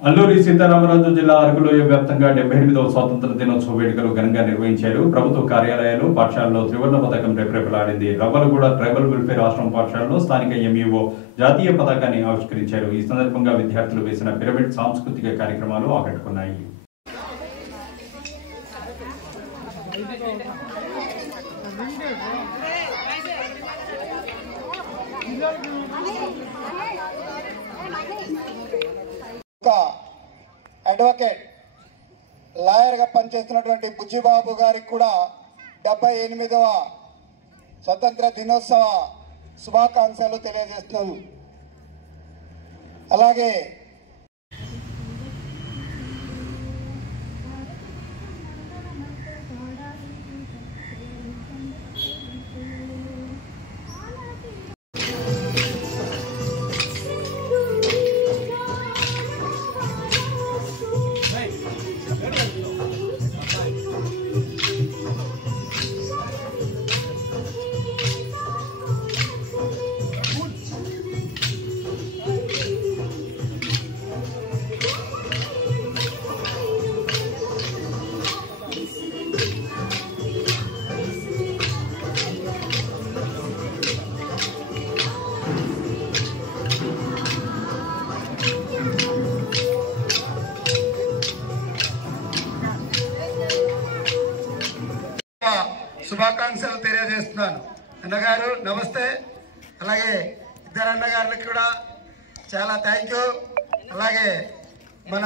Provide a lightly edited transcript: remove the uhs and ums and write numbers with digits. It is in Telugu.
అల్లూరి సీతారామరాజు జిల్లా అరకులోయ వ్యాప్తంగా 78వ స్వాతంత్ర దినోత్సవ వేడుకలు ఘనంగా నిర్వహించారు. ప్రభుత్వ కార్యాలయాలు, పాఠశాలలో త్రివర్ణ పతాకం రెపరెపలాడింది. రవ్వలగూడ ట్రైబల్ వెల్ఫేర్ ఆశ్రమం పాఠశాలలో స్థానిక ఎంఈఓ జాతీయ పతాకాన్ని ఆవిష్కరించారు. ఈ సందర్భంగా విద్యార్థులు వేసిన పిరమిడ్ సాంస్కృతిక కార్యక్రమాలు ఆకట్టుకున్నాయి. అడ్వకేట్ లాయర్గా పనిచేస్తున్నటువంటి బుజ్జిబాబు గారికి కూడా 78వ స్వతంత్ర దినోత్సవ శుభాకాంక్షలు తెలియజేస్తున్నాను. అలాగే శుభాకాంక్షలు తెలియజేస్తున్నాను. అన్నగారు నమస్తే. అలాగే ఇద్దరు అన్నగారులకు కూడా చాలా థ్యాంక్ యూ. అలాగే మన